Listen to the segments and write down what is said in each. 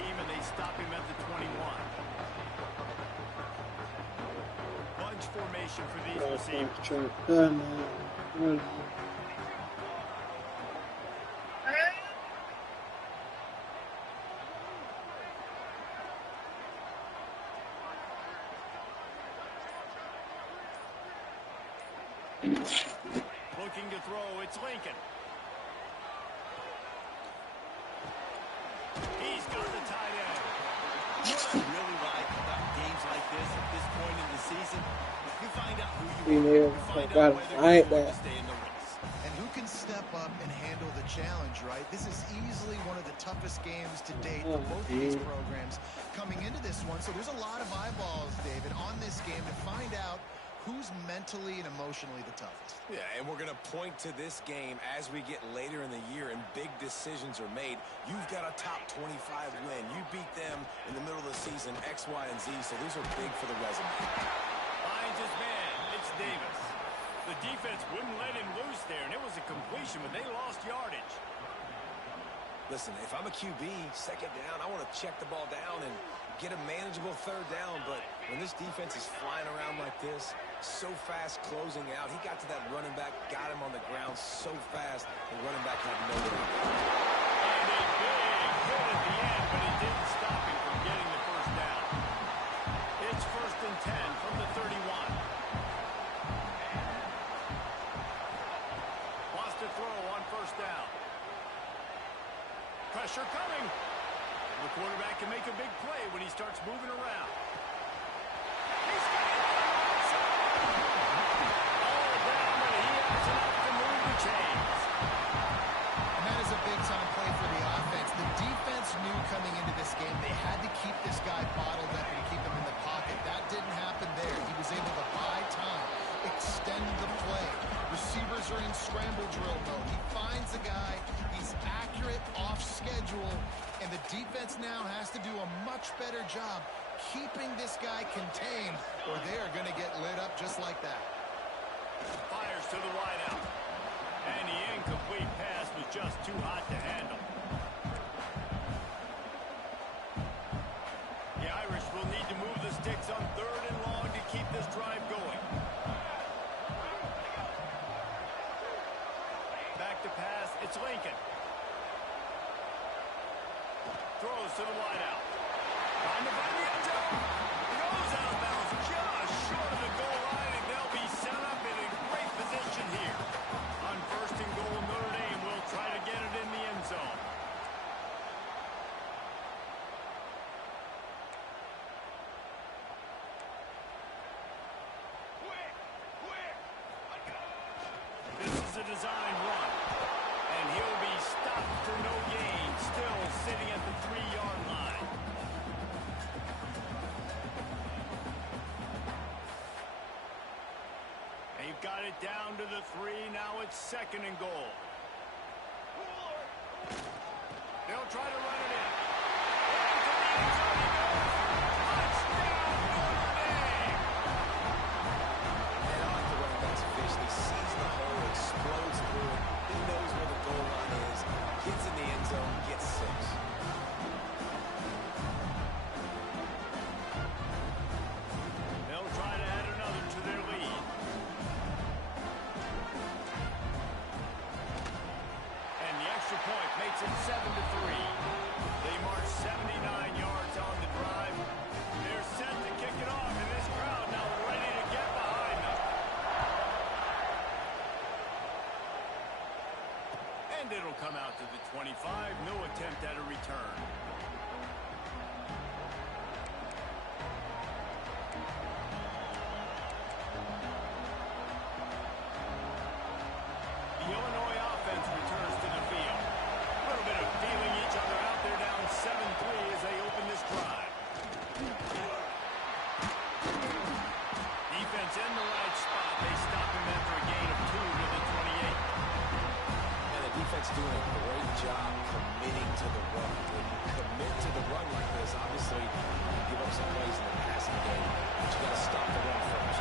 team, and they stop him at the 21. Bunch formation for these receivers. Looking to throw, it's Lincoln. He's got the tight end. You know what I really like about games like this at this point in the season? You find out who you are. You find out whether you're going to stay in the race. And who can step up and handle the challenge, right? This is easily one of the toughest games to date for both of these programs coming into this one. So there's a lot of eyeballs, David, on this game to find out who's mentally and emotionally the toughest. Yeah, and we're going to point to this game as we get later in the year and big decisions are made. You've got a top 25 win. You beat them in the middle of the season, X, Y, and Z, so these are big for the resume. Finds his man. It's Davis. The defense wouldn't let him loose there, and it was a completion, but they lost yardage. Listen, if I'm a QB, second down, I want to check the ball down and get a manageable third down, but when this defense is flying around like this, so fast closing out, he got to that running back, got him on the ground so fast, the running back had no way. And a big hit at the end, but it didn't stop him from getting the first down. It's 1st and 10 from the 31. Wants to throw on 1st down. Pressure coming. The quarterback can make a big play when he starts moving around. He's got it. All down, but he has enough to move the chains. And that is a big-time play for the offense. The defense knew coming into this game they had to keep this guy bottled up and keep him in the pocket. That didn't happen there. He was able to buy time, extend the play. Receivers are in scramble drill mode. He finds the guy. He's accurate, off schedule, and the defense now has to do a much better job keeping this guy contained, or they are going to get lit up just like that. Fires to the wideout. And the incomplete pass was just too hot to handle. The Irish will need to move the sticks on 3rd and long to keep this drive going. Back to pass, it's Lincoln. Throws to the wideout. Trying to find the end zone. Goes out of bounds just short of the goal line, and they'll be set up in a great position here. On 1st and goal, Notre Dame will try to get it in the end zone. This is a design run. And he'll be stopped for no gain, still sitting at the 3-yard line. They've got it down to the 3. Now it's 2nd and goal. They'll try to run it in. Touchdown, Notre Dame! And I like the running back's fish. He sees the hole, explodes through it. He knows where the goal line is. Gets in the end zone, gets 6. They'll try to add another to their lead. And the extra point makes it 7-3. They march 79 yards on the drive. They're set to kick it off, and this crowd now ready to get behind them. And it'll come out to the 25. No attempt at a return. The Illinois offense returns to the field. A little bit of feeling each other out there, down 7-3 as they open this drive. Defense in the right spot. They stop him after a gain of 2 to the 28. And the defense doing a great job committing to the run. When you commit to the run like this, obviously you give up some plays in the passing game, but you got to stop the run first.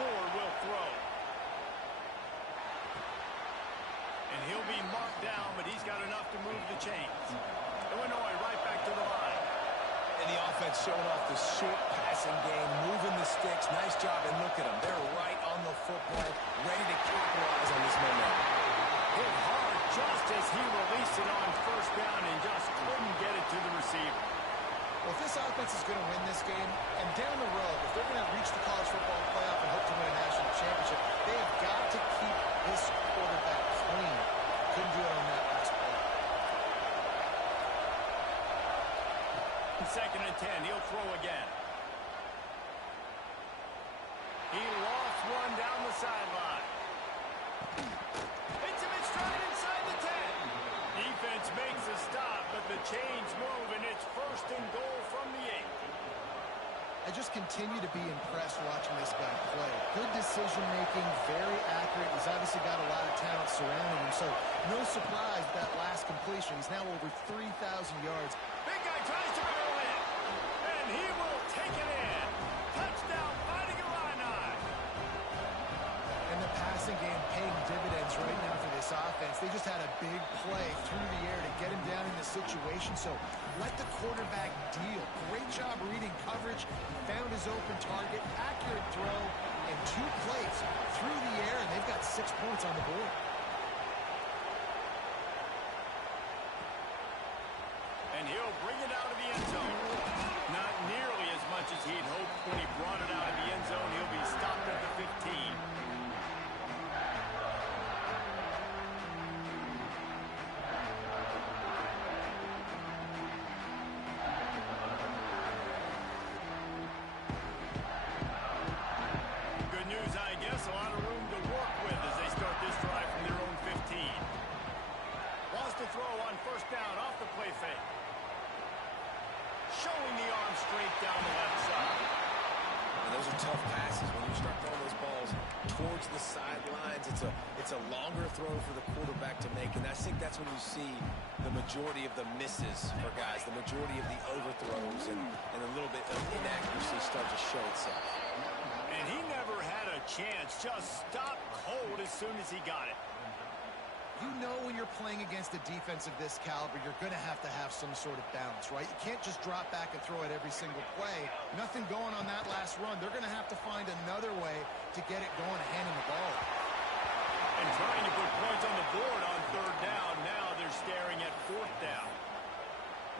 Moore will throw. And he'll be marked down, but he's got enough to move the chains. Illinois right back to the line. And the offense showing off the short passing game, moving the sticks. Nice job, and look at them. They're right on the football, ready to capitalize on this momentum. Hit hard just as he released it on first down and just couldn't get it to the receiver. Well, if this offense is going to win this game, and down the road, if they're going to reach the college football playoff and hope to win a national championship, they have got to keep this quarterback clean. Couldn't do it on that last play. Second and 10, he'll throw again. He lost one down the sideline. Hits him in stride inside the 10. Defense makes a stop, but the chains move, and it's first and goal from the 8. I just continue to be impressed watching this guy play. Good decision-making, very accurate. He's obviously got a lot of talent surrounding him, so no surprise that last completion. He's now over 3,000 yards. Big guy tries to barrel in, and he will take it in. Touchdown, Fighting Illini. And the passing game paying dividends right now for this offense. They just had a big play through the air to get him down in the situation, so let the quarterback deal. Great job reading coverage. He found his open target, accurate throw, and 2 plays through the air, and they've got 6 points on the board. And he'll bring it out of the end zone. Not nearly as much as he'd hoped when he brought it out of the end zone. He'll be stopped at the 15. Good news, I guess. A lot of room to work with as they start this drive from their own 15. Lost the throw on first down off the play fake. Showing the arm straight down the left side. And those are tough passes. When you start throwing those balls towards the sidelines, it's a longer throw for the quarterback to make. And I think that's when you see the majority of the misses for guys, the majority of the overthrows, and a little bit of inaccuracy start to show itself. And he never had a chance. Just stopped cold as soon as he got it. You know when you're playing against a defense of this caliber, you're going to have some sort of balance, right? You can't just drop back and throw it every single play. Nothing going on that last run. They're going to have to find another way to get it going and hand him the ball. And trying to put points on the board on third down. Now they're staring at fourth down.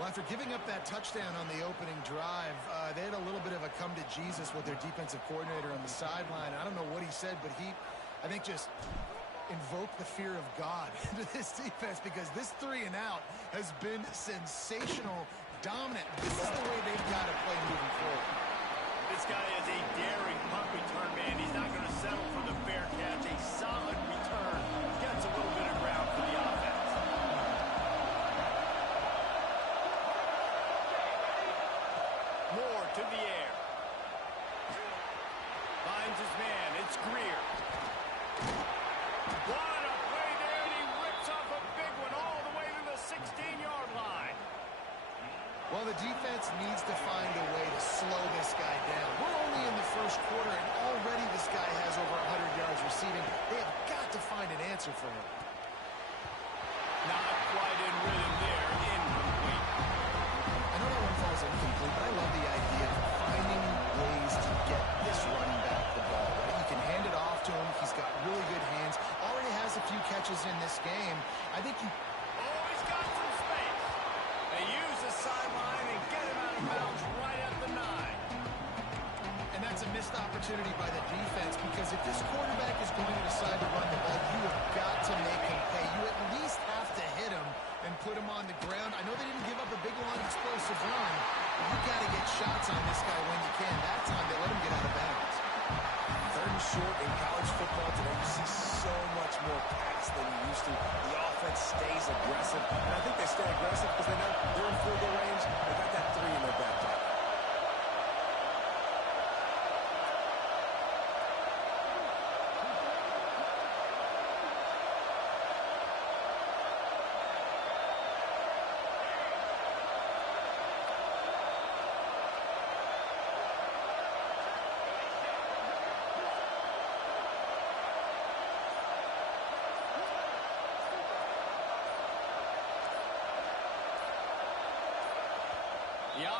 Well, after giving up that touchdown on the opening drive, they had a little bit of a come to Jesus with their defensive coordinator on the sideline. I don't know what he said, but he, I think, just invoke the fear of God into this defense, because this 3 and out has been sensational, dominant. This is the way they've got to play moving forward. This guy is a daring punt return man. He's not going to settle for the fair catch. A solid return gets a little bit of ground for the offense. Moore to the air. Finds his man. It's Greer. What a play there, and he rips off a big one all the way to the 16-yard line. Well, the defense needs to find a way to slow this guy down. We're only in the first quarter, and already this guy has over 100 yards receiving. They have got to find an answer for him. Not quite in rhythm there. Incomplete. I know that one falls incomplete, but I love the idea of finding ways to get this running back the ball. Right? You can hand it off to him. He's got really good hands. Already has a few catches in this game. I think he... Oh, he's got some space. They use the sideline and get him out of bounds right at the 9. And that's a missed opportunity by the defense, because if this quarterback is going to decide to run the ball, you have got to make him pay. You at least have to hit him and put him on the ground. I know they didn't give up a big, long, explosive run, but you got to get shots on this guy when you can. That time they let him get out of bounds. Third and short in college football today, you see so much more pass than you used to. The offense stays aggressive, and I think they stay aggressive because they know they're in field goal range. They got that 3 in their back pocket.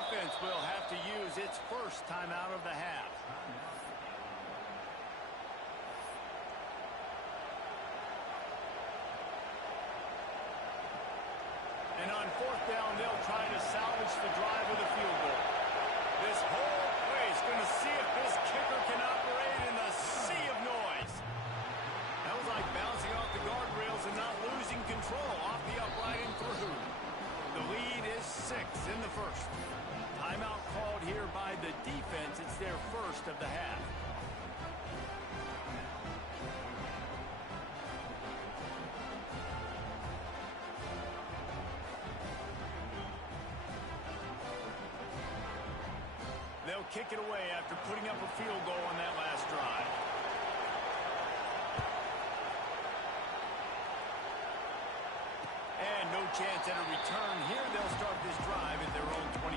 offense will have to use its first timeout of the half. And on fourth down, they'll try to salvage the drive with a field goal. This whole play is going to see if this kicker can operate in the sea of noise. That was like bouncing off the guardrails and not losing control off the upright and through. The lead is 6 in the first. Timeout called here by the defense. It's their first of the half. They'll kick it away after putting up a field goal on that last drive. And no chance at a return here. They'll start this drive at their own 25.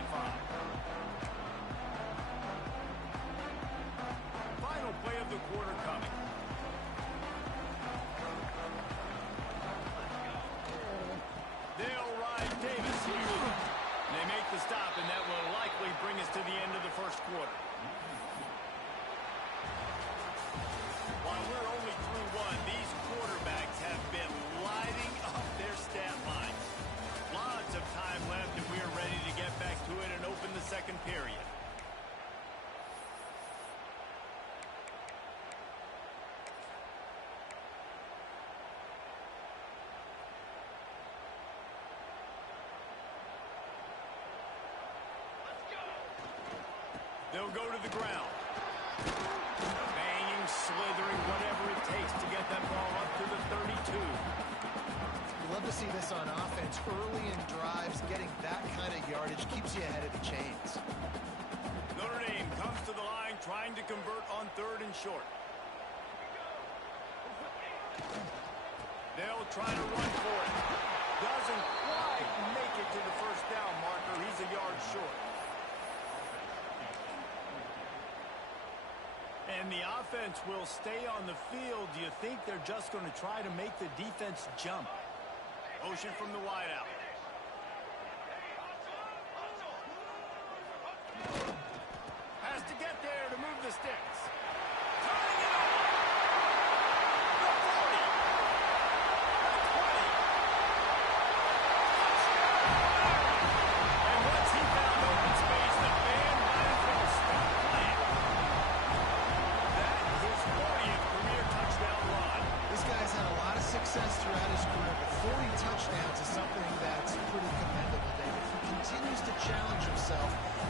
Final play of the quarter coming. They'll ride Davis here. They make the stop, and that will likely bring us to the end of the first quarter. While we're only through one, these quarterbacks have been lighting up their stat lines. Lots of time left, and we are ready to get back to it and open the second period. They'll go to the ground. Banging, slithering, whatever it takes to get that ball up to the 32. You love to see this on offense. Early in drives, getting that kind of yardage keeps you ahead of the chains. Notre Dame comes to the line trying to convert on 3rd and short. They'll try to run for it. Doesn't quite make it to the first down marker. He's a yard short. And the offense will stay on the field. Do you think they're just going to try to make the defense jump? Motion from the wideout. Has to get there to move the sticks. Turning it over. The 40. The 20. And once he found open space, the band might as well stop playing. That is his 40th career touchdown run. This guy's had a lot of success throughout his career, but 40 touchdowns is something that's pretty commendable, David. He continues to challenge himself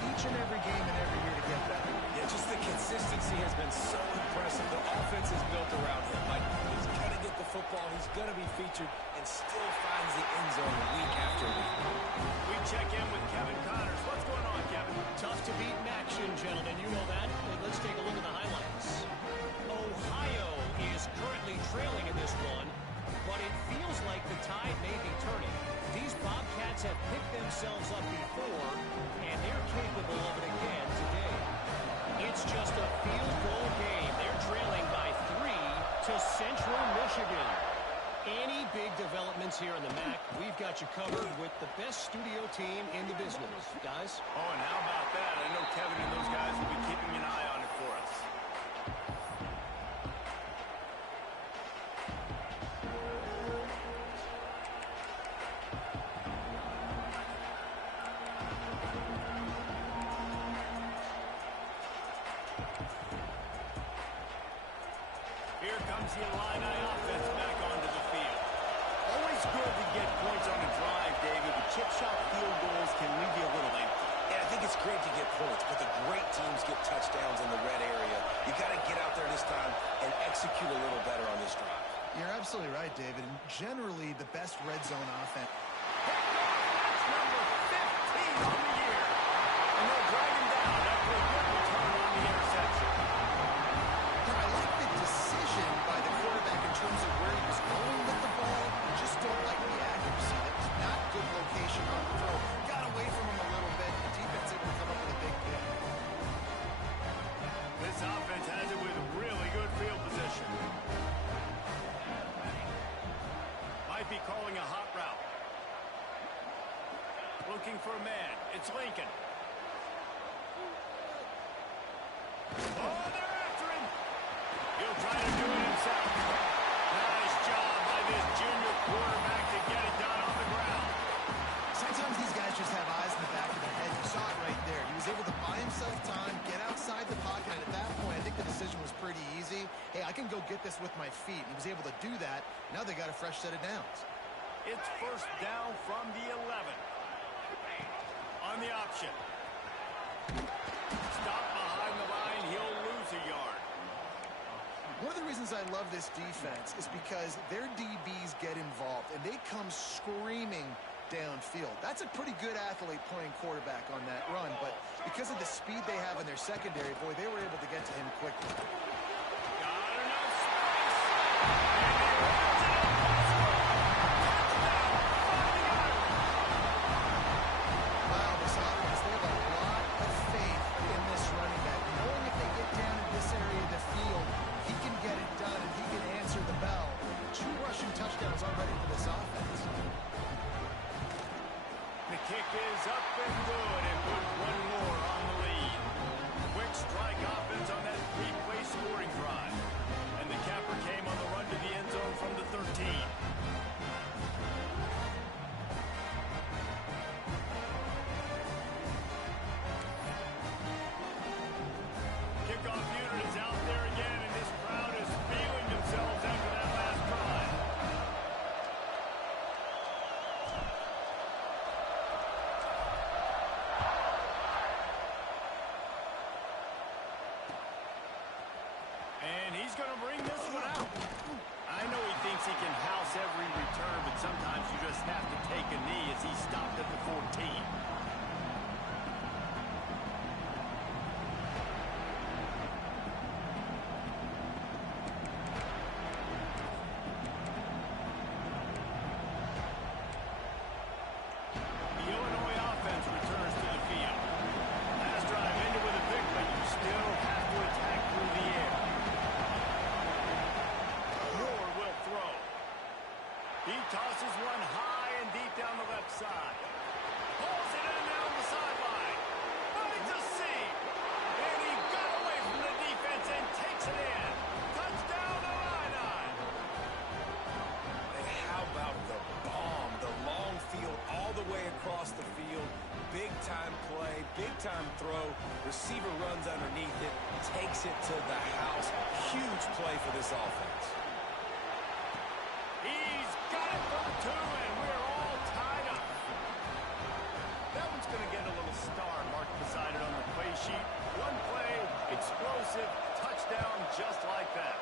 each and every game and every year to get better. Yeah, just the consistency has been so impressive. The offense is built around him. Like, he's going to get the football, he's going to be featured, and still finds the end zone week after week. We check in with Kevin Connors. What's going on, Kevin? Tough to beat in action, gentlemen. You know that. Let's take a look at the highlights. Ohio is currently trailing in this one, but it feels like the tide may be turning. These Bobcats have picked themselves up before, and they're capable of it again today. It's just a field goal game. They're trailing by 3 to Central Michigan. Any big developments here in the MAC, we've got you covered with the best studio team in the business, guys. Oh, and how about that? I know Kevin and those guys will be keeping an eye on it for us. Here comes the Illini offense back onto the field. Always good to get points on a drive, David. The chip shot field goals can leave you a little empty. Yeah, I think it's great to get points, but the great teams get touchdowns in the red area. You got to get out there this time and execute a little better on this drive. You're absolutely right, David. And generally, the best red zone offense. That's number 15 on the year. And they'll drag him down after a good return on the interception. I like the decision by the quarterback in terms of where he was going with the ball. I just don't like the accuracy. That was not good location on the throw. Got away from him a little bit. The defense able to come up with a big pick. This offense has it with really good field position. Might be calling a hot route. Looking for a man. It's Lincoln. Oh, they're after him. He'll try to do it himself. Nice job by this junior quarterback to get it done on the ground. Sometimes these guys just have eyes in the back of their head. You saw it right there. He was able to buy himself time, get outside the pocket, and at that point, I think the decision was pretty easy. Hey, I can go get this with my feet. He was able to do that. Now they got a fresh set of downs. It's first down from the 11. On the option. Stop behind the line. He'll lose a yard. One of the reasons I love this defense is because their DBs get involved, and they come screaming downfield. That's a pretty good athlete playing quarterback on that run, but because of the speed they have in their secondary, boy, they were able to get to him quickly. Got enough space. And he runs it impossible. Touchdown from the Irish. Wow, the Sovereigns, they have a lot of faith in this running back. Knowing if they get down in this area of the field, he can get it done and he can answer the bell. 2 rushing touchdowns already for this offense. The kick is up and good, and put one more on the lead. Quick strike offense on that 3-play scoring drive. And the capper came on the run to the end zone from the 13. Kickoff unit is out there again, and this crowd is feeling themselves after that last drive. And he's going to bring this one out. I know he thinks he can house every return, but sometimes you just have to take a knee as he stopped at the 14. The Illinois offense returns to the field. Last drive ended with a pick, but you still have to attack through the air. Moore will throw. He tosses one high and deep down the left side. Pulls it in down the sideline. Finds a seam. And he got away from the defense and takes it in. Touchdown, Illini. And how about the bomb, the long field all the way across the field. Big-time play, big-time throw. Receiver runs underneath it, takes it to the house. Huge play for this offense. He's got it for the 2, and we're all tied up. That one's going to get a little star marked beside it on the play sheet. One play, explosive, touchdown just like that.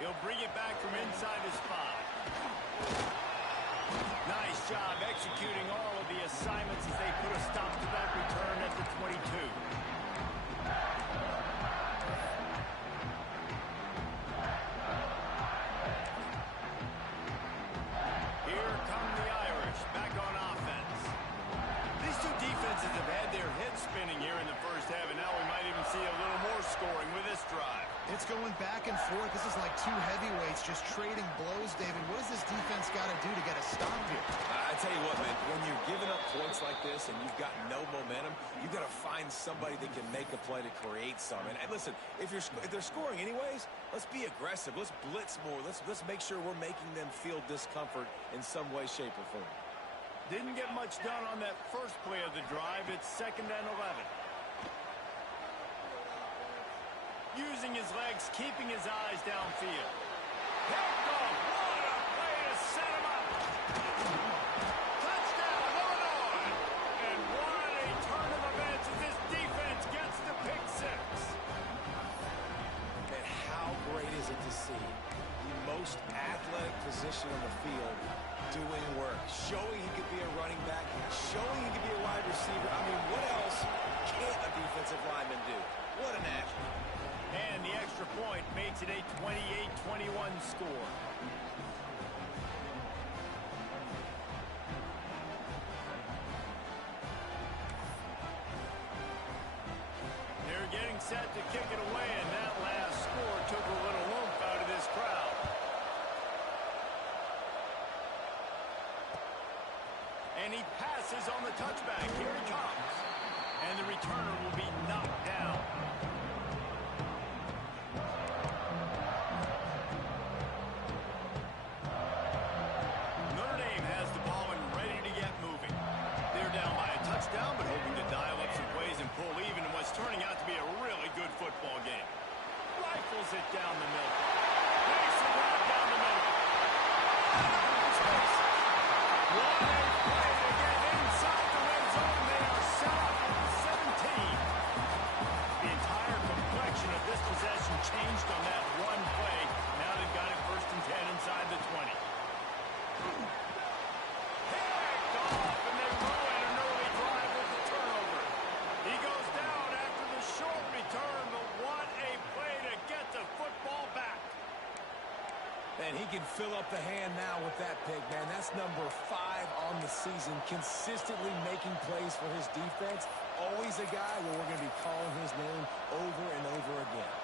He'll bring it back from inside his 5. Nice job executing all of the assignments as they put a stop to that return at the 22. Here come the Irish back on offense. These two defenses have had their heads spinning here in the first half, and now we might even see a little more scoring with this drive. It's going back and forth. This is like 2 heavyweights just trading blows, David. What does this defense got to do to get a stop here? I tell you what, man, when you're giving up points like this and you've got no momentum, you've got to find somebody that can make a play to create some. And listen, if they're scoring anyways, let's be aggressive. Let's blitz more. Let's make sure we're making them feel discomfort in some way, shape, or form. Didn't get much done on that first play of the drive. It's 2nd and 11. Using his legs, keeping his eyes downfield. Picked off. What a play to set him up. Touchdown, Illinois. And what a turn of events as this defense gets the pick 6. And how great is it to see the most athletic position on the field doing work, showing he could be a running back, showing he could be a wide receiver. I mean, what else can't a defensive lineman do? What an athlete. And the extra point makes it a 28-21 score. They're getting set to kick it away, and that last score took a little oomph out of this crowd. And he passes on the touchback. Here he comes. And the returner will be knocked down. Notre Dame has the ball and ready to get moving. They're down by a touchdown, but hoping to dial up some plays and pull even in what's turning out to be a really good football game. Rifles it down the middle. Makes it right down the middle. What a play to get inside the red zone. They are set up at the 17. The entire complexion of this possession changed on that one play. Now they've got it 1st and 10 inside the 20. Picked off, and they ruin an early drive with the turnover. He goes down after the short return, but what a play to get the football back. And he can fill up the hand now with that pick, man. That's number 5 on the season, consistently making plays for his defense. Always a guy where we're going to be calling his name over and over again.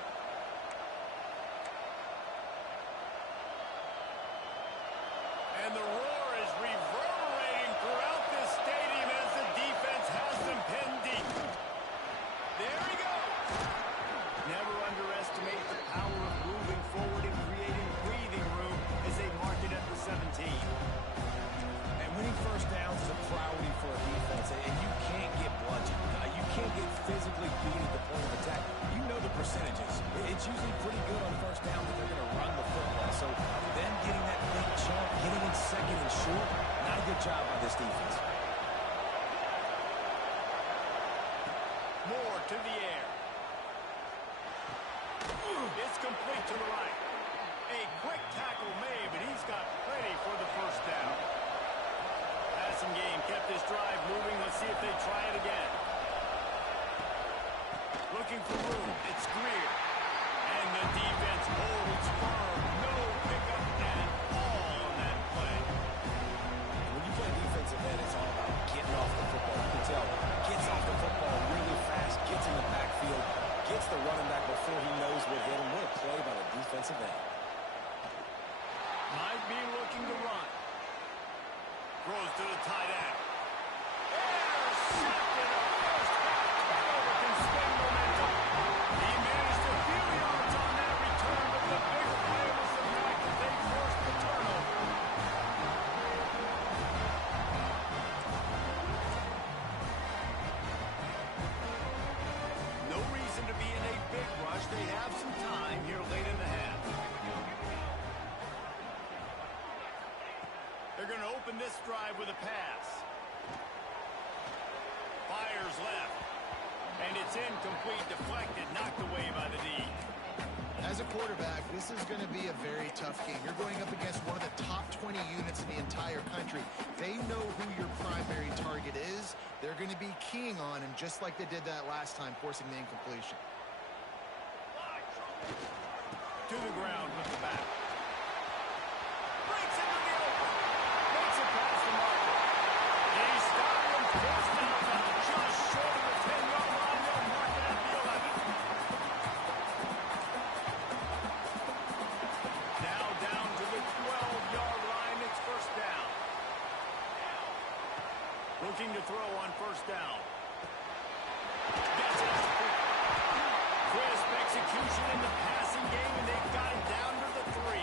And the roar is reverberating throughout this stadium as the defense has them pinned deep. There he goes. Never underestimate the power of moving forward and creating breathing room as they mark it at the 17. And winning first downs is a priority for a defense, and you can't get bludgeoned. You can't get physically beat at the point of attack. You know the percentages. It's usually pretty good on first down that they're going to run the football. So them getting that big chunk, getting in second and short, not a good job by this defense. Moore to the air. It's complete to the right. A quick tackle made, but he's got plenty for the first down. Passing game kept this drive moving. Let's see if they try it again. Looking for room. It's Greer. And the defense holds firm. No pickup at all on that play. When you play defensive end, it's all about getting off the football. You can tell, gets off the football really fast, gets in the backfield, gets the running back before he knows what hit him. What a play by the defensive end. Might be looking to run. Throws to the tight end. Intercepted. A first half turnover can swing momentum. He managed a few yards on that return, but the big play was the fact that they forced the turnover. No reason to be in a big rush. They have some time here late in the half. They're going to open this drive with a pass. Fires left. And it's incomplete, deflected, knocked away by the D. As a quarterback, this is going to be a very tough game. You're going up against one of the top 20 units in the entire country. They know who your primary target is. They're going to be keying on him, just like they did that last time, forcing the incompletion. To the ground with the back. Breaks into the open. Makes it past the marker. He stopped him, forced out of bounds, just short of the 10-yard line. They'll mark it at the 11. Now down to the 12-yard line. It's first down. Looking to throw on first down. Gets it out quick. Crisp execution in the passing game, and they've got him down to the 3.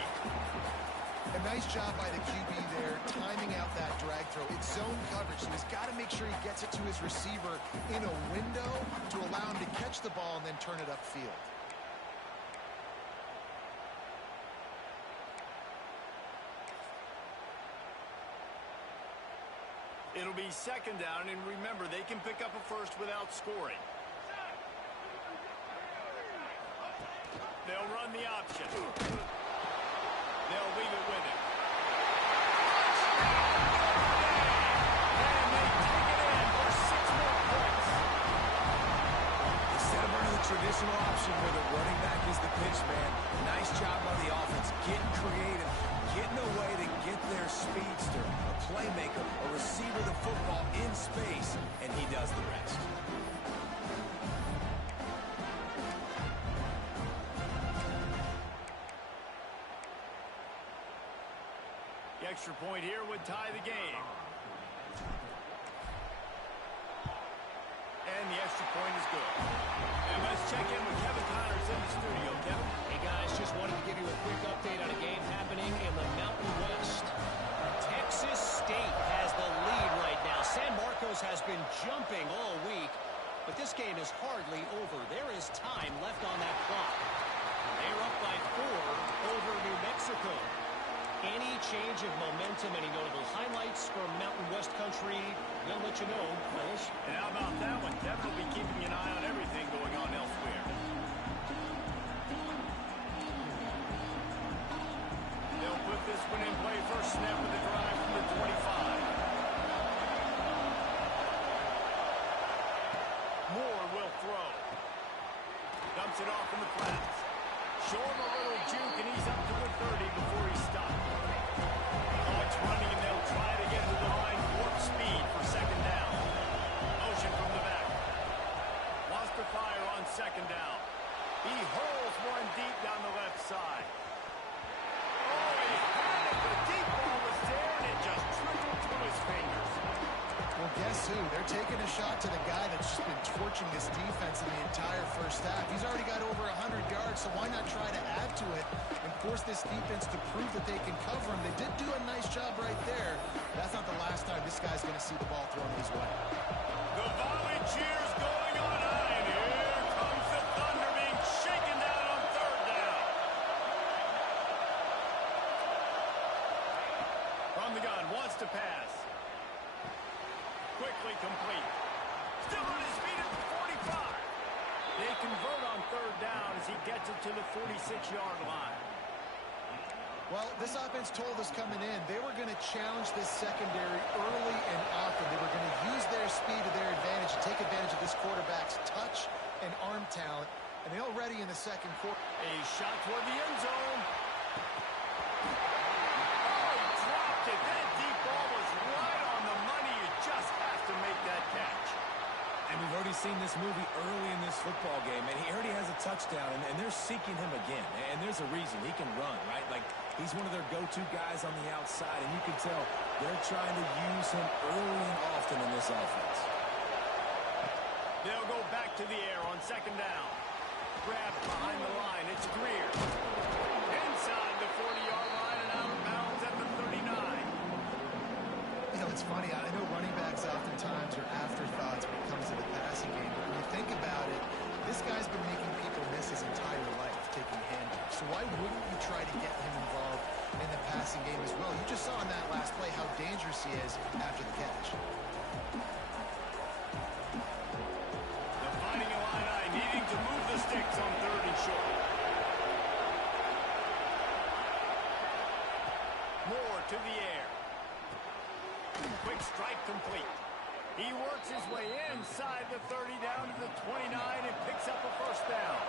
A nice job by the QB there, timing out that drag throw. It's zone coverage, so he's got to make sure he gets it to his receiver in a window to allow him to catch the ball and then turn it upfield. It'll be second down, and remember, they can pick up a first without scoring. They'll run the option. They'll leave it with him. And they take it in for 6 more points. Instead of running the traditional option where the running back is the pitch man, nice job by the offense, getting creative, getting a way to get their speedster, a playmaker, a receiver the football in space, and he does the rest. The extra point here would tie the game. And the extra point is good. And let's check in with Kevin Connors in the studio. Kevin? Hey, guys, just wanted to give you a quick update on a game happening in the Mountain West. Texas State has the lead right now. San Marcos has been jumping all week, but this game is hardly over. There is time left on that clock. They're up by 4 over New Mexico. Any change of momentum, any notable highlights from Mountain West country, we'll let you know, fellas. And how about that one? Kevin will be keeping an eye on everything going on elsewhere. They'll put this one in play. First snap of the drive from the 25. Moore will throw. Dumps it off in the flats. Show him a little juke, and he's up to the 30 before he stopped. Clock's running, and they'll try to get to the line. Warp speed for second down. Motion from the back. Wants to fire on second down. He hurls one deep down the left side. Oh, he had it. The deep ball was there, and it just trickled through his fingers. Well, guess who? They're taking a shot to the guy that's just been torching this defense in the entire first half. He's already got over 100 yards, so why not try to add to it and force this defense to prove that they can cover him? They did do a nice job right there. That's not the last time this guy's going to see the ball thrown his way. The volley cheers going on high, and here comes the Thunder being shaken down on third down. From the gun, wants to pass. Quickly complete. Still on his feet at the 45. They convert on third down as he gets it to the 46-yard line. Well, this offense told us coming in they were going to challenge this secondary early and often. They were going to use their speed to their advantage and take advantage of this quarterback's touch and arm talent. And they already in the second quarter. A shot toward the end zone. Oh, he dropped it. That deep ball was right on the money. You just have to make that catch. And we've already seen this movie early in this football game, and he already has a touchdown, and they're seeking him again. And there's a reason. He can run, right? Like, he's one of their go-to guys on the outside, and you can tell they're trying to use him early and often in this offense. They'll go back to the air on second down. Grab behind the line. It's Greer. Inside the 40-yard line and out of bounds at the 39. You know, it's funny. I know running backs oftentimes are afterthoughts when it comes to the passing game. But when you think about it, this guy's been making people miss his entire life taking handoffs. So why wouldn't you try to get him involved in the passing game as well? You just saw in that last play how dangerous he is after the catch. The Fighting Illini needing to move the sticks on third and short. Moore to the air. Quick strike complete. He works his way inside the 30 down to the 29 and picks up a first down.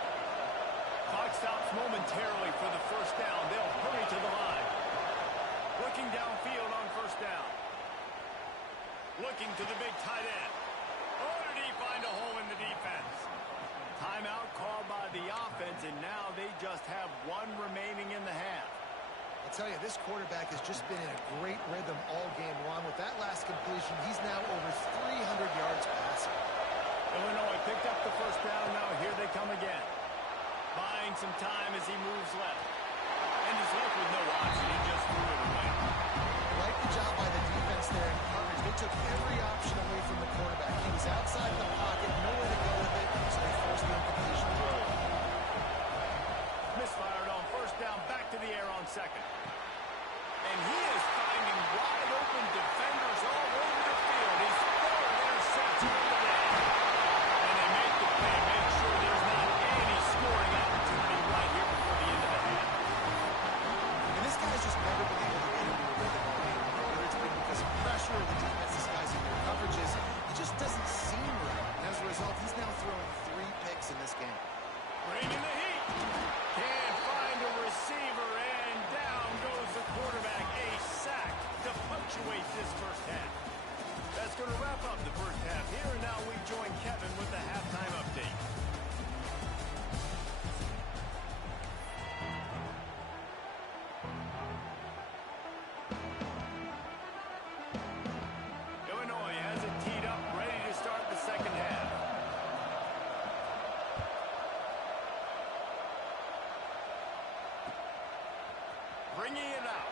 Clock stops momentarily for the first down. They'll hurry to the line. Looking downfield on first down. Looking to the big tight end. Oh, did he find a hole in the defense? Timeout called by the offense, and now they just have one remaining in the half. I'll tell you, this quarterback has just been in a great rhythm all game long. With that last completion, he's now over 300 yards passing. Illinois picked up the first down. Now here they come again. Buying some time as he moves left. And he's left with no option. He just threw it away. Like the job by the defense there in coverage. They took every option away from the quarterback. He was outside the pocket, nowhere to go with it, so they forced the incompletion throw. Misfired on first down, back to the air on second. And he is finding wide open defenders all over the field. He's throwing interception over there. And they make the play, make sure there's not any scoring opportunity right here before the end of the half. And this guy's just never been able to get into a rhythm all game. Whether it's been because of pressure or the defense disguising their coverages, he just doesn't seem right. And as a result, he's now throwing 3 picks in this game. Bringing the heat. Can't find a receiver, and down goes the quarterback. A sack to punctuate this first half. That's going to wrap up the first half. Here and now. bringing it out.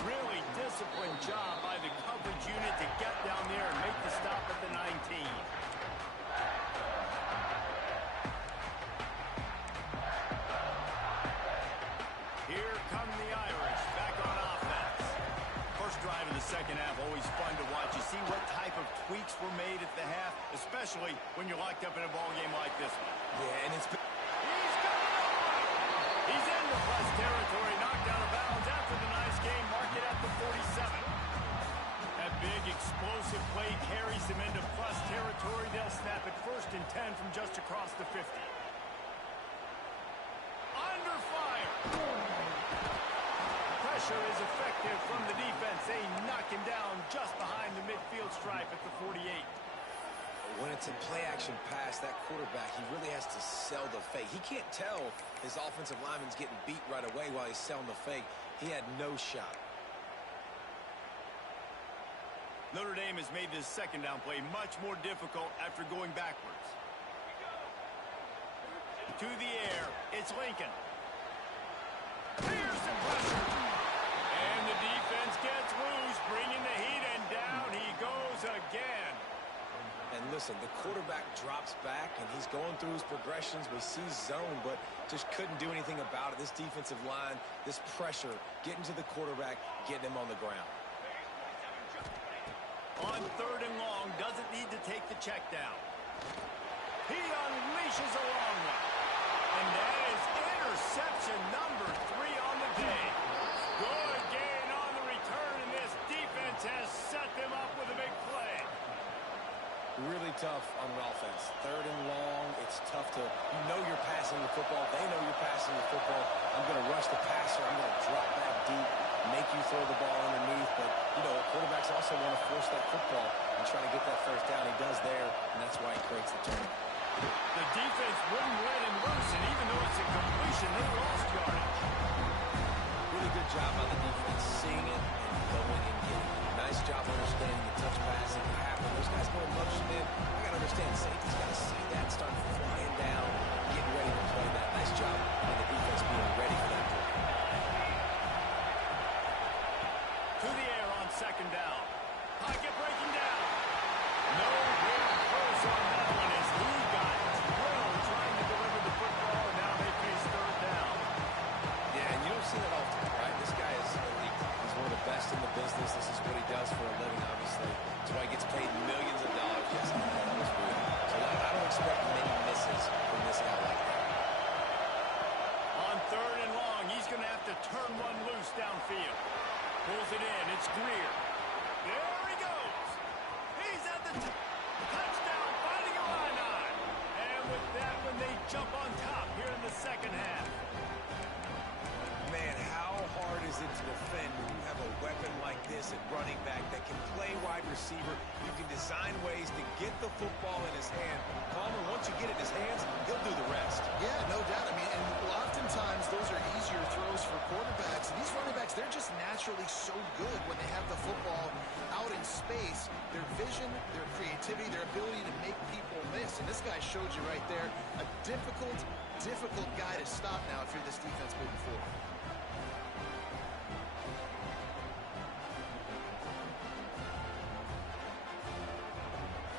Really disciplined job by the coverage unit to get down there and make the stop at the 19. Here come the Irish back on offense. First drive of the second half, always fun to watch. You see what type of tweaks were made at the half, especially when you're locked up in a ball game like this one. Yeah, and it's been... He's got it. He's into plus territory, knocked out of bounds after the nice game. Mark it at the 47. That big explosive play carries them into plus territory. They'll snap it 1st and 10 from just across the 50. Under fire. Pressure is effective from the defense. They knock him down just behind the midfield stripe at the 48. When it's a play-action pass, that quarterback, he really has to sell the fake. He can't tell his offensive lineman's getting beat right away while he's selling the fake. He had no shot. Notre Dame has made this second down play much more difficult after going backwards. To the air, it's Lincoln. Here's the pressure. And the defense gets loose, bringing the heat, and down he goes again. And listen, the quarterback drops back, and he's going through his progressions. We see zone, but just couldn't do anything about it. This defensive line, this pressure, getting to the quarterback, getting him on the ground. On 3rd and long, doesn't need to take the check down. He unleashes a long one. And that is interception number 3 on the day. Good gain on the return, and this defense has set them up with a big play. Really tough on offense. 3rd and long, it's tough to, you know you're passing the football. They know you're passing the football. I'm going to rush the passer. I'm going to drop back deep, make you throw the ball underneath. But, you know, quarterbacks also want to force that football and try to get that 1st down. He does there, and that's why he creates the turnover. The defense wouldn't let him loose, and even though it's a completion, they lost yardage. Really good job by the defense, seeing it and going and getting it. Nice job understanding the touch pass that can happen. Those guys going motion in. I got to understand, safety's got to see that, start flying down, getting ready to play that. Nice job by the defense being ready for that play. To the air on 2nd down. Pocket breaking down. No real close on that one as he got drilled trying to deliver the football, and now they face 3rd down. Yeah, and you don't see that often, right? This guy is elite. He's one of the best in the business. This is what he does for a living, obviously. That's why he gets paid millions of dollars. Yes, I know that was weird. So I don't expect many misses from this guy like that. On 3rd and long, he's going to have to turn one loose downfield. Pulls it in. It's Greer. There he goes. He's at the touchdown, finding a line on. And with that one, they jump on top here in the second half. Man, how hard is it to defend when you have a weapon like this at running back that can play wide receiver? You can design ways to get the football in his hand. Palmer, once you get it in his hands, he'll do the rest. Yeah, no doubt. I mean, and oftentimes those are easier throws for quarterbacks. And these running backs, they're just naturally so good when they have the football out in space. Their vision, their creativity, their ability to make people miss. And this guy showed you right there a difficult guy to stop now if you're this defense moving forward.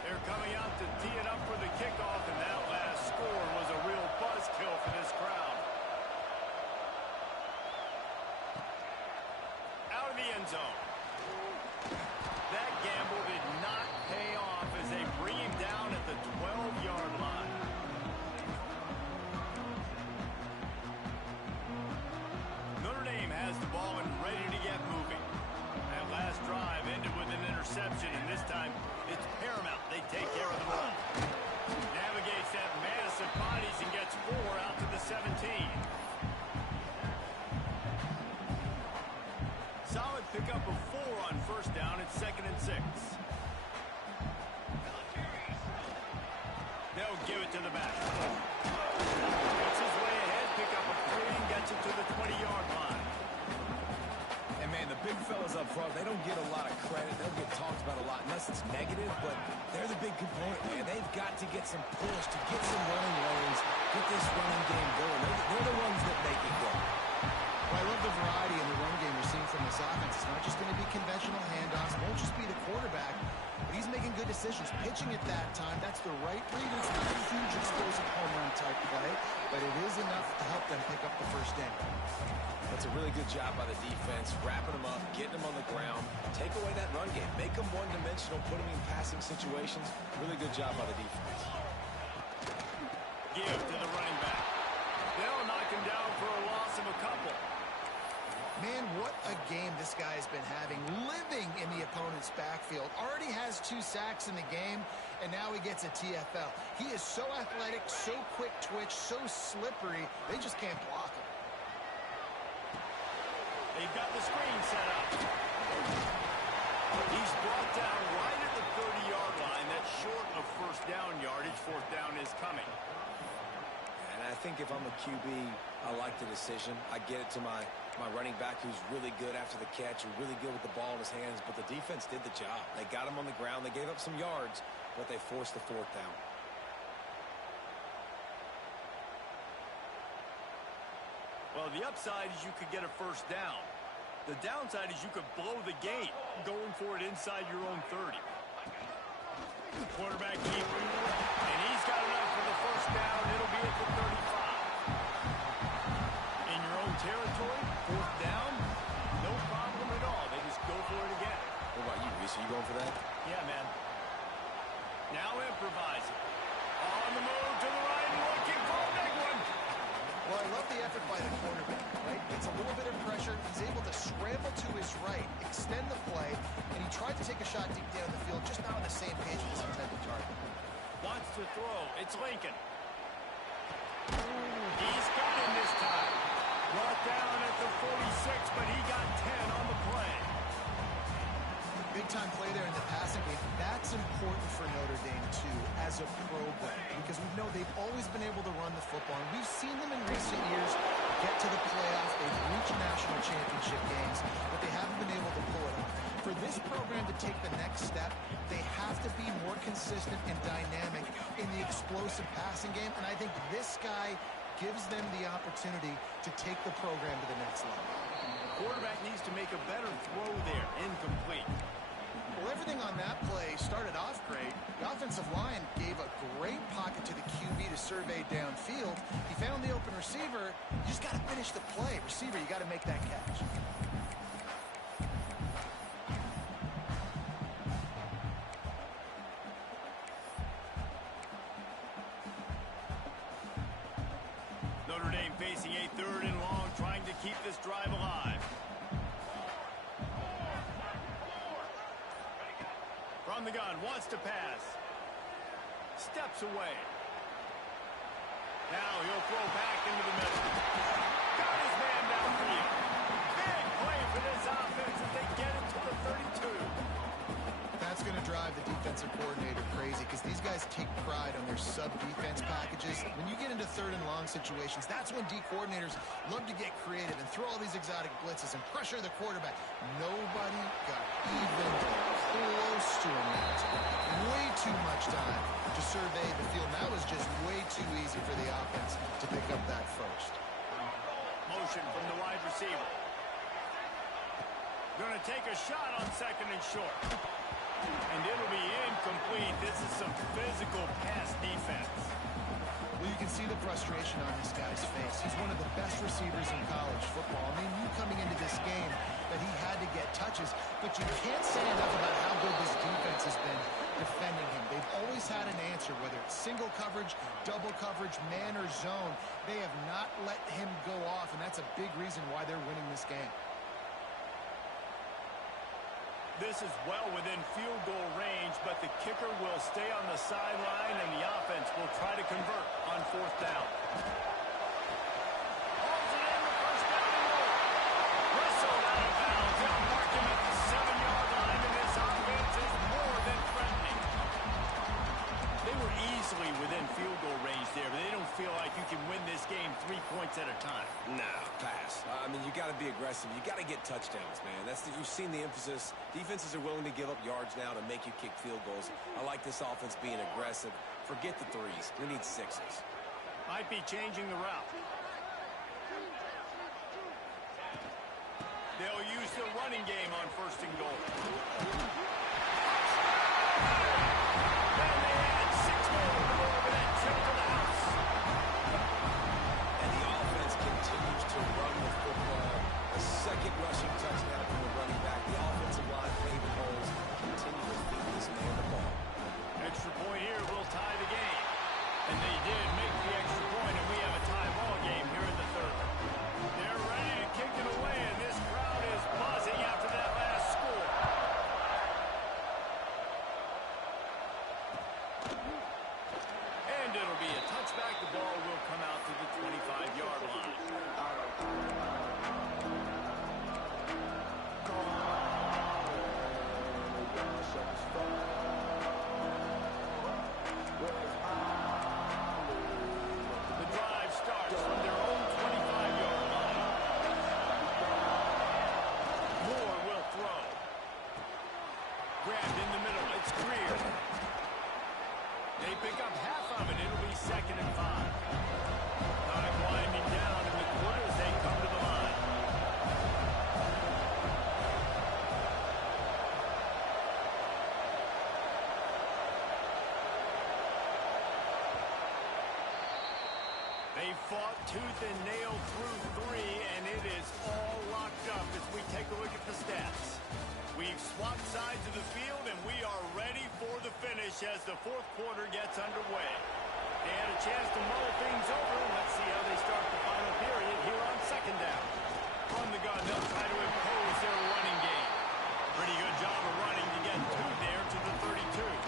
They're coming out to tee it up for the kickoff, and that last score was a real buzzkill for this crowd. Out of the end zone. That gamble did not pay off as they bring him down at the 12-yard line. Notre Dame has the ball and ready to get moving. That last drive ended with an interception, and this time it's paramount they take care of the ball. Navigates that massive bodies and gets 4 out to the 17. Solid pickup of 4 on 1st down. It's 2nd and 6. They'll give it to the back. Gets his way ahead, pick up a 3, and gets it to the 20-yard line. And, man, the big fellas up front, they don't get a lot of credit. They'll get talked about a lot unless it's negative, but they're the big component, man. They've got to get some push to get some running lanes, get this running game going. They're the ones that make it go. pitching at that time. That's the right read. It's not a huge explosive home run type play, but it is enough to help them pick up the first down. That's a really good job by the defense, wrapping them up, getting them on the ground, take away that run game, make them one-dimensional, put them in passing situations. Really good job by the defense. Give to the running back. They'll knock him down for a loss of a couple. Man, what a game this guy has been having, living in the opponent's backfield. Already has 2 sacks in the game, and now he gets a TFL. He is so athletic, so quick twitch, so slippery, they just can't block him. They've got the screen set up. He's brought down right at the 30-yard line. That's short of first down yardage. Fourth down is coming. And I think if I'm a QB, I like the decision. I get it to my running back who's really good after the catch, and really good with the ball in his hands, but the defense did the job. They got him on the ground. They gave up some yards, but they forced the fourth down. Well, the upside is you could get a first down. The downside is you could blow the gate going for it inside your own 30. Quarterback keeper, and he's got enough for the first down. It'll be at the 35. In your own territory, fourth down, no problem at all. They just go for it again. What about you, Reese? Are you going for that? Yeah, man. Now improvising. On the move to the right, looking for a big one. Well, I love the effort by the quarterback, right? It's a little bit of pressure. He's able to scramble to his right, extend the play, and he tried to take a shot deep down the field, just not on the same page with his intended target. Wants to throw. It's Lincoln. He's got him this time. Brought down at the 46, but he got 10 on the play. Big-time play there in the passing game. That's important for Notre Dame, too, as a program, because we know they've always been able to run the football, and we've seen them in recent years get to the playoffs. They've reached national championship games, but they haven't been able to pull it off. For this program to take the next step, they have to be more consistent and dynamic in the explosive passing game, and I think this guy gives them the opportunity to take the program to the next level. Quarterback needs to make a better throw there. Incomplete. Well, everything on that play started off great. The offensive line gave a great pocket to the QB to survey downfield. He found the open receiver. You just got to finish the play. Receiver, you got to make that catch. Notre Dame facing a 3rd and long, trying to keep this drive alive. From the gun, wants to pass. Steps away. Now he'll throw back into the middle. Got his man downfield. Big play for this offense as they get it to the 32. That's going to drive the defensive coordinator crazy because these guys take pride on their sub-defense packages. When you get into 3rd and long situations, that's when D coordinators love to get creative and throw all these exotic blitzes and pressure the quarterback. Nobody got even close to him that time. Way too much time to survey the field. That was just way too easy for the offense to pick up that first. Motion from the wide receiver. Going to take a shot on 2nd and short. And it'll be incomplete. This is some physical pass defense. Well, you can see the frustration on this guy's face. He's one of the best receivers in college football. I mean, you coming into this game that he had to get touches, but you can't say enough about how good this defense has been defending him. They've always had an answer, whether it's single coverage, double coverage, man or zone. They have not let him go off, and that's a big reason why they're winning this game. This is well within field goal range, but the kicker will stay on the sideline, and the offense will try to convert on 4th down. Holds it in, the first down and more. Whistled out of bounds. They'll mark him at the 7-yard line, and this offense is more than threatening. They were easily within field goal range there, but they don't feel like you can win this game 3 points at a time. No, pass. I mean, you got to be aggressive. You got to get touchdowns, man. You've seen the emphasis. Defenses are willing to give up yards now to make you kick field goals. I like this offense being aggressive. Forget the 3s. We need 6s. Might be changing the route. They'll use the running game on 1st and goal. They fought tooth and nail through 3, and it is all locked up as we take a look at the stats. We've swapped sides of the field, and we are ready for the finish as the fourth quarter gets underway. They had a chance to mull things over. Let's see how they start the final period here on second down. From the gun, they'll try to impose their running game. Pretty good job of running to get 2 there to the 32.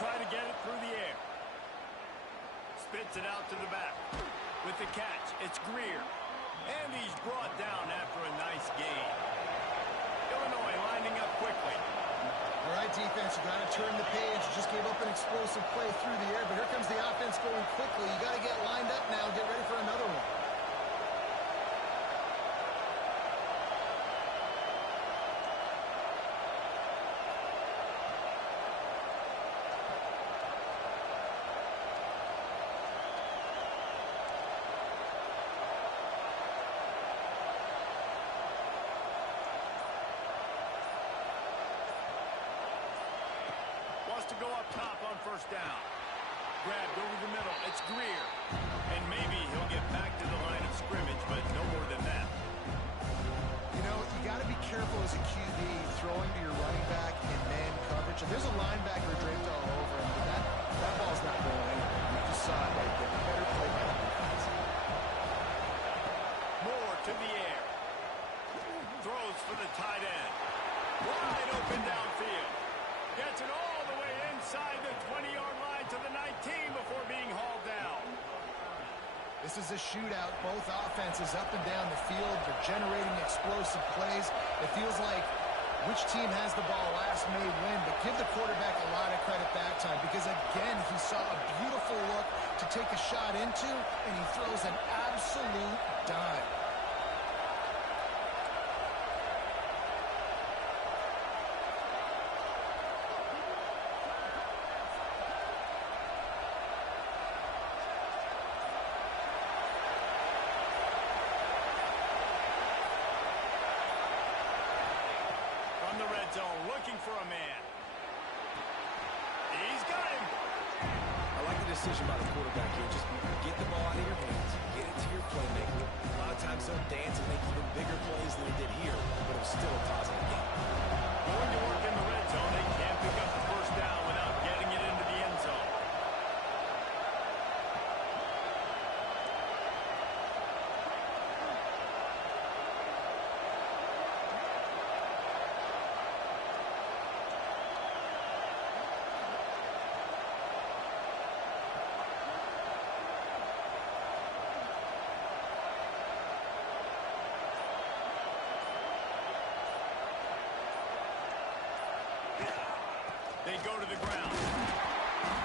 Try to get it through the air. Spits it out to the back. With the catch, it's Greer. And he's brought down after a nice gain. Illinois lining up quickly. All right, defense, you got to turn the page. You just gave up an explosive play through the air, but here comes the offense going quickly. You got to get lined up now, get ready for another one. To go up top on first down. Grabbed over the middle. It's Greer. And maybe he'll get back to the line of scrimmage, but no more than that. You know, you got to be careful as a QB throwing to your running back in man coverage. And there's a linebacker draped all over him, but that ball's not going anywhere. You just saw it right there. Better play by the defense. Moore to the air. Throws for the tight end. Wide open downfield. Gets it all the way inside the 20-yard line to the 19 before being hauled down. This is a shootout. Both offenses up and down the field. They're generating explosive plays. It feels like which team has the ball last may win, but give the quarterback a lot of credit that time because, again, he saw a beautiful look to take a shot into, and he throws an absolute dime. Zone looking for a man. He's got him. I like the decision by the quarterback here. Just get the ball out of your hands, get it to your playmaker. A lot of times he'll dance and make even bigger plays than he did here, but it was still a positive game. Going to work in the red zone, they can't pick up the first down without getting it into the end zone. They go to the ground.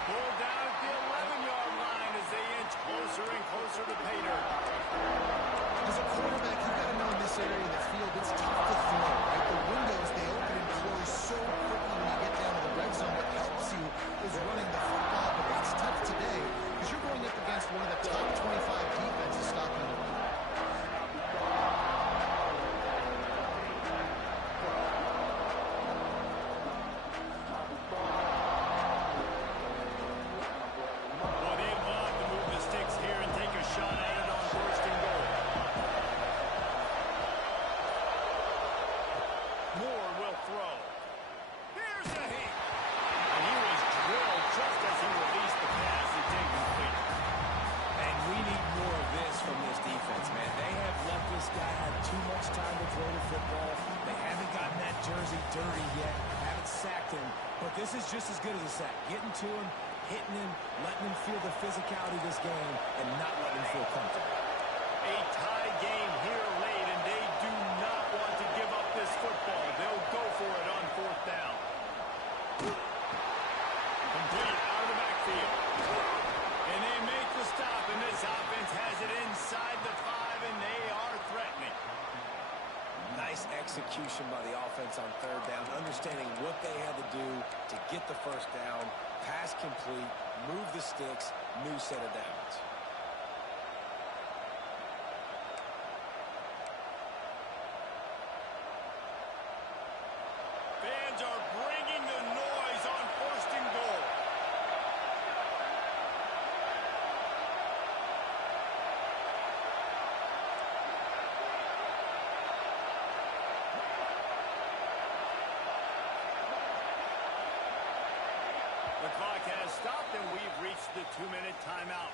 Pulled down at the 11-yard line as they inch closer and closer to pay dirt. As a quarterback, you've got to know in this area of the field, it's tough to throw, right? The windows, they open and close so quickly when you get down to the red zone. What helps you is running the football, but that's tough today because you're going up against one of the top 25 defenses stopping the run. Dirty yet, haven't sacked him, but this is just as good as a sack. Getting to him, hitting him, letting him feel the physicality of this game, and not letting him feel comfortable. A tie game here late, and they do not want to give up this football. They'll go for it on fourth down. Complete out of the backfield. And they make the stop, and this offense has it inside the 5, and they are threatening. Nice execution. execution by the offense on third down, understanding what they had to do to get the first down, pass complete, move the sticks, new set of downs. Fans are bringing the noise on first and goal. The clock has stopped, and we've reached the 2-minute timeout.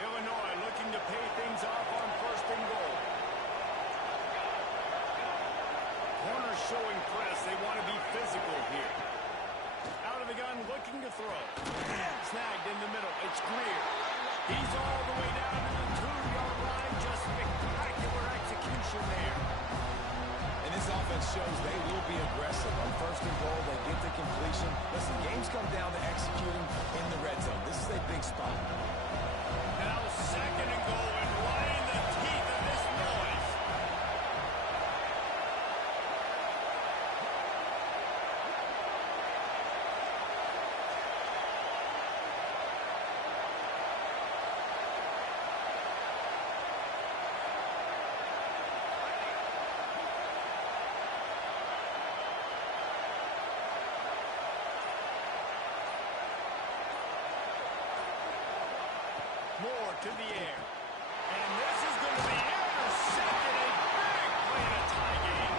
Illinois looking to pay things off on first and goal. Corners showing press. They want to be physical here. Out of the gun, looking to throw. Snagged in the middle. It's Greer. He's all the way down to the 2-yard line. Just spectacular execution there. And this offense shows they will be aggressive. On first and goal, they get the completion. Listen, games come down to executing in the red zone. This is a big spot. Now second and goal, and right in the teeth of this noise. Moore to the air. And this is going to be intercepted. A big play in a tie game.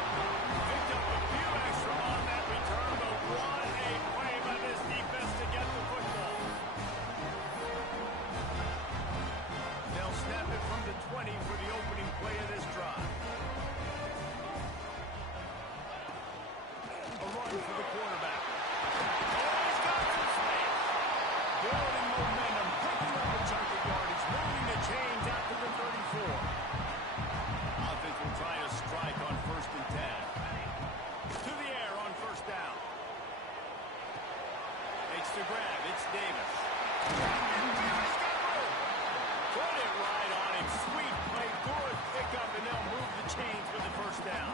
Picked up a few extra on that return, but what a play by this defense to get the football. They'll snap it from the 20 for the opening play of this drive. A run for the quarterback. Oh, he's got some space. Building momentum, picking up a chunk of yardage, moving the chains after the 34. Offense will try a strike on first and 10. To the air on first down. Makes the grab. It's Davis. And Davis got room. Put it right on him. Sweet play. Good pickup, and they'll move the chains for the first down.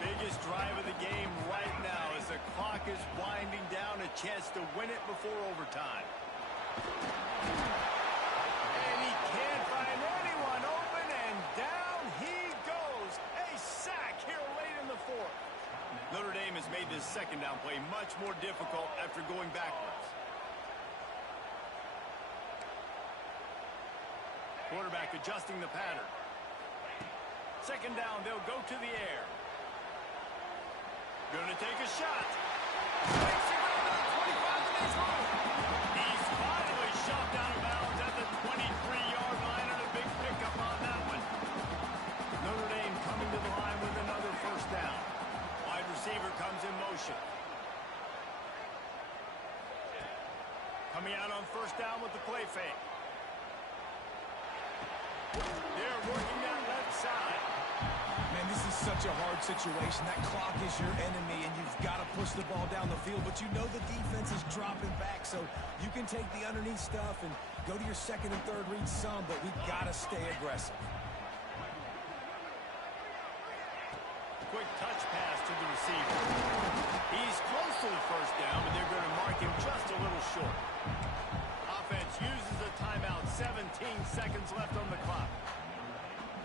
Biggest drive of the game right now as the clock is winding down, a chance to win it before overtime. And he can't find anyone open, and down he goes. A sack here late in the fourth. Notre Dame has made this second down play much more difficult after going backwards. Quarterback adjusting the pattern. Second down, they'll go to the air. Gonna take a shot. Takes it around the 25 and he's home. He's finally shoved out of bounds at the 23-yard line, and a big pickup on that one. Notre Dame coming to the line with another first down. Wide receiver comes in motion. Coming out on first down with the play fake. They're working that left side. Man, this is such a hard situation. That clock is your enemy, and you've got to push the ball down the field. But you know the defense is dropping back, so you can take the underneath stuff and go to your second and third read some, but we've got to stay aggressive. Quick touch pass to the receiver. He's close to the first down, but they're going to mark him just a little short. Offense uses a timeout. 17 seconds left on the clock.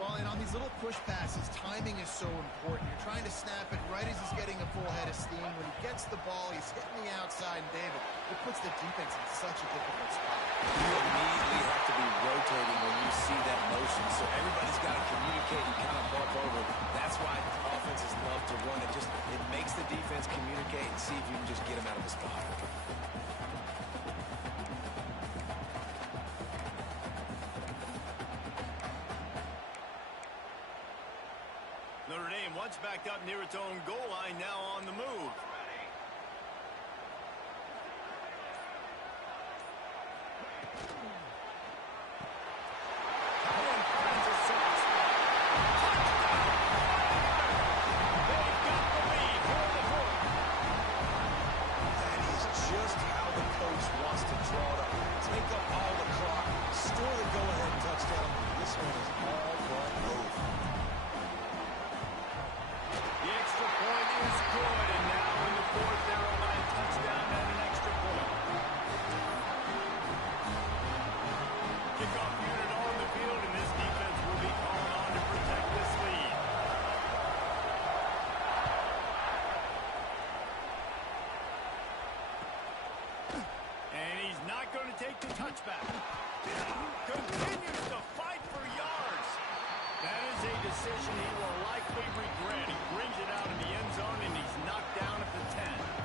Well, and on these little push passes, timing is so important. You're trying to snap it right as he's getting a full head of steam. When he gets the ball, he's hitting the outside, and David, it puts the defense in such a difficult spot. You immediately have to be rotating when you see that motion, so everybody's got to communicate and kind of bump over. That's why offenses love to run it. It makes the defense communicate and see if you can just get them out of the spot. Notre Dame once backed up near its own goal line, now on the move. They've got the lead here in the touchback. Continues to fight for yards. That is a decision he will likely regret. He brings it out in the end zone, and he's knocked down at the 10.